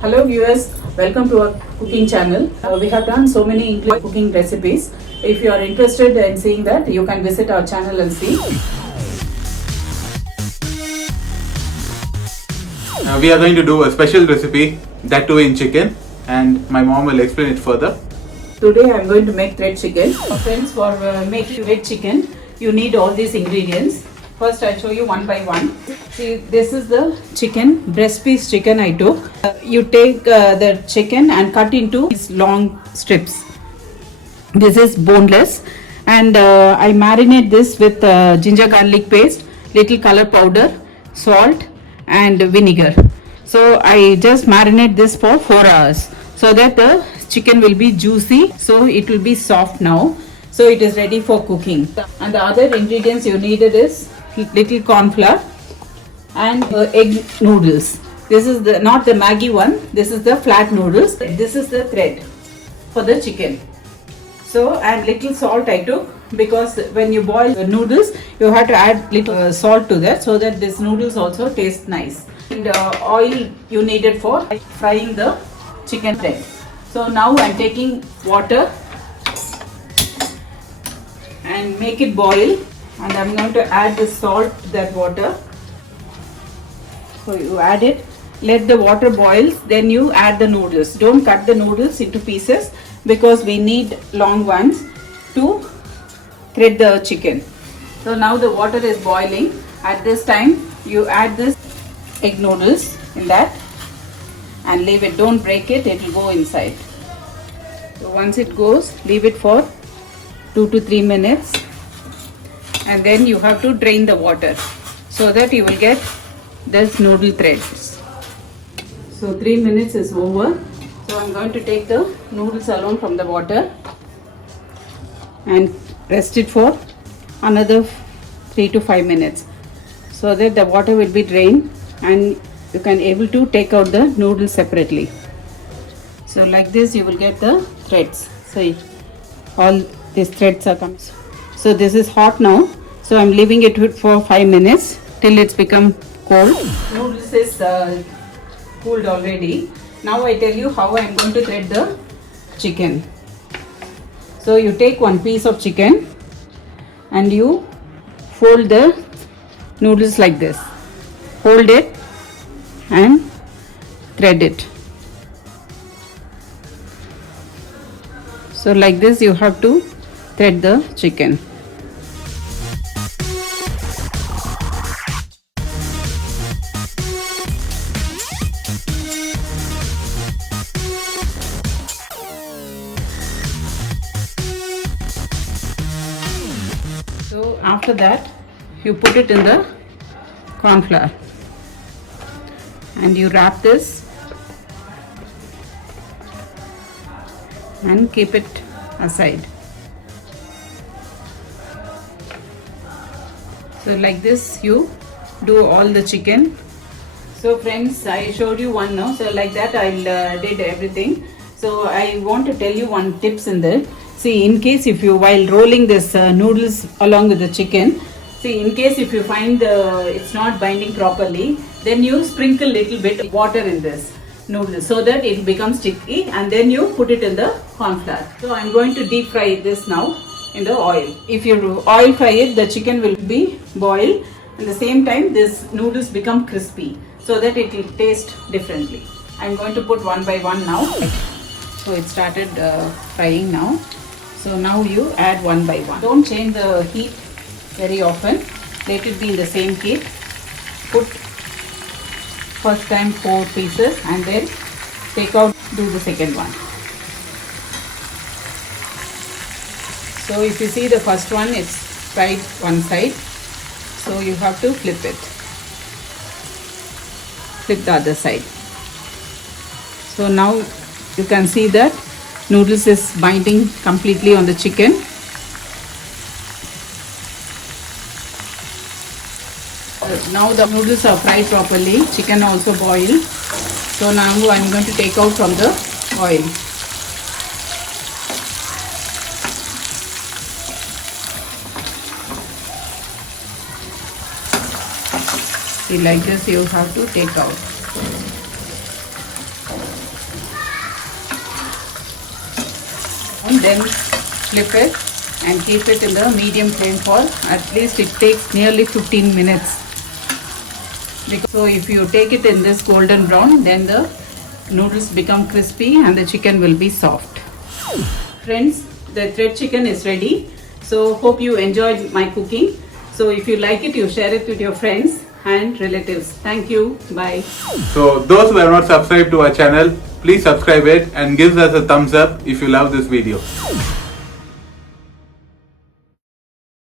Hello viewers, welcome to our cooking channel. We have done so many English cooking recipes. If you are interested in seeing that, you can visit our channel and see. We are going to do a special recipe, that too in chicken, and my mom will explain it further. Today I am going to make thread chicken. Friends, for making thread chicken, you need all these ingredients. First I'll show you one by one. See, this is the chicken, breast piece chicken I took. You take the chicken and cut into these long strips. This is boneless, and I marinate this with ginger garlic paste, little color powder, salt and vinegar. So I just marinate this for 4 hours so that the chicken will be juicy, so it will be soft now. So it is ready for cooking. And the other ingredients you needed is little corn flour and egg noodles. This is the not the Maggi one, this is the flat noodles. This is the thread for the chicken. So, and little salt I took, because when you boil the noodles you have to add little salt to that so that this noodles also taste nice. And oil you needed for frying the chicken thread. So now I am taking water and make it boil, and I am going to add the salt to that water. So you add it, let the water boil, then you add the noodles. Don't cut the noodles into pieces because we need long ones to thread the chicken. So now the water is boiling. At this time you add this egg noodles in that and leave it. Don't break it, it will go inside. So once it goes, leave it for 2 to 3 minutes, and then you have to drain the water so that you will get this noodle threads. So 3 minutes is over. So I'm going to take the noodles alone from the water and rest it for another 3 to 5 minutes so that the water will be drained and you can able to take out the noodles separately. So like this you will get the threads. So all these threads are coming. So this is hot now. So I'm leaving it for 5 minutes till it's become cold. Noodles is cooled already. Now I tell you how I am going to thread the chicken. So you take one piece of chicken and you fold the noodles like this. Hold it and thread it. So like this you have to thread the chicken. So after that you put it in the corn flour and you wrap this and keep it aside. So like this you do all the chicken. So friends, I showed you one now. So like that I did everything. So I want to tell you one tips in there. See, in case if you, while rolling this noodles along with the chicken, see, in case if you find it's not binding properly, then you sprinkle little bit water in this noodles so that it becomes sticky, and then you put it in the corn flour. So I'm going to deep fry this now in the oil. If you oil fry it, the chicken will be boiled, and at the same time this noodles become crispy so that it will taste differently. I'm going to put one by one now. So it started frying now. So now you add one by one. Don't change the heat very often. Let it be in the same heat. Put first time 4 pieces and then take out, do the second one. So if you see the first one, it's fried one side. So you have to flip it. Flip the other side. So now you can see that noodles is binding completely on the chicken. Now the noodles are fried properly, chicken also boiled. So now I'm going to take out from the oil. See, like this you have to take out. And then flip it and keep it in the medium flame for at least it takes nearly 15 minutes. So if you take it in this golden brown, then the noodles become crispy and the chicken will be soft. Friends, the thread chicken is ready. So hope you enjoyed my cooking. So if you like it, you share it with your friends and relatives. Thank you. Bye. So those who have not subscribed to our channel, please subscribe it and give us a thumbs up if you love this video.